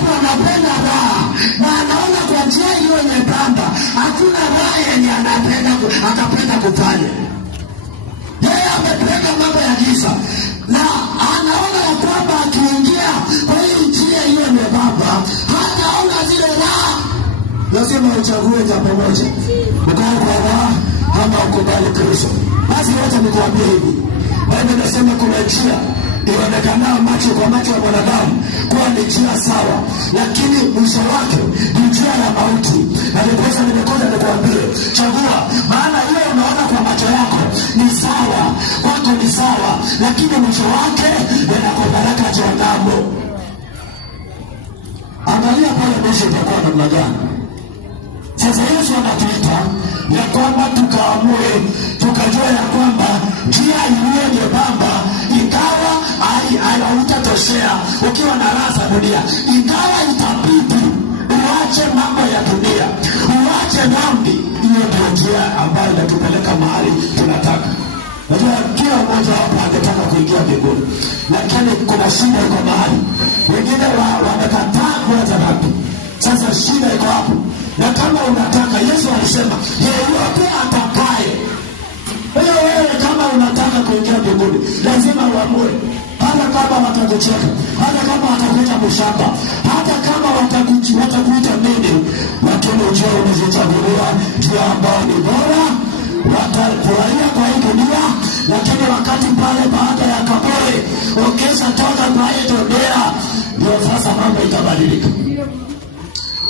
sababu anapenda raha na anaona kwa njia hiyo nyembamba hakuna raha yenye atapenda kufanya. Yeye amependa mambo ya giza na anaona ya kwamba akiingia kwa hiyo njia hiyo nyembamba hataona zile raha. Lazima uchague jambo moja, ukubali kwa raha ama ukubali Kristo. Basi wacha nikuambie hivi, Biblia inasema kuna njia ionekanayo macho kwa macho ya mwanadamu kuwa ni njia sawa, lakini mwisho wake ni njia ya mauti. Na ndiposa nimekuja nikuambie, chagua. Maana hiyo unaona kwa macho yako ni sawa, kwako ni sawa, lakini mwisho wake inakupeleka jehanamu. Angalia pale mwisho itakuwa namna gani. Sasa Yesu anatuita ya kwamba tukaamue, tukajua ya kwamba njia iliyo nyembamba ingawa hautatoshea ukiwa na raha za dunia, ingawa itabidi uache mambo ya dunia, uache dhambi. Hiyo ndio njia ambayo inatupeleka mahali tunataka. Najua kila mmoja hapa angetaka kuingia mbinguni, lakini kuna shida iko mahali. Wengine wamekataa kuacha dhambi. Sasa shida iko hapo. Na kama unataka, Yesu alisema yeyote atakaye. Wewe kama unataka kuingia mbinguni, lazima uamue. Hata kama watakucheka, hata kama watakuita mshamba, hata kama watakuita nini, lakini ujue umejichagulia njia ambayo ni bora. Watafurahia kwa hii dunia, lakini wakati pale baada ya kaburi ukisha toka kwa hii dunia, ndio sasa mambo itabadilika.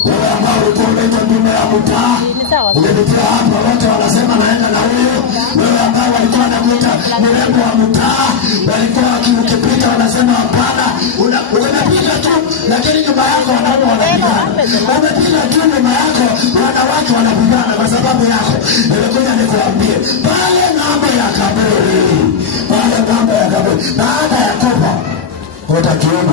Wewe ambao ulikuwa unaitwa nyuma ya mtaa, umepitia hapa, wote wanasema naenda na huyo. Wewe ambao walikuwa wanakuita mrembo wa mtaa, walikuwa wakipita wanasema hapana, unapita tu, lakini nyuma yako wanaume wanapigana. Umepita tu nyuma yako wanawake wanapigana kwa sababu yako. Nimekuja nikuambie, pale ng'ambo ya kaburi, baada ya kufa utakiona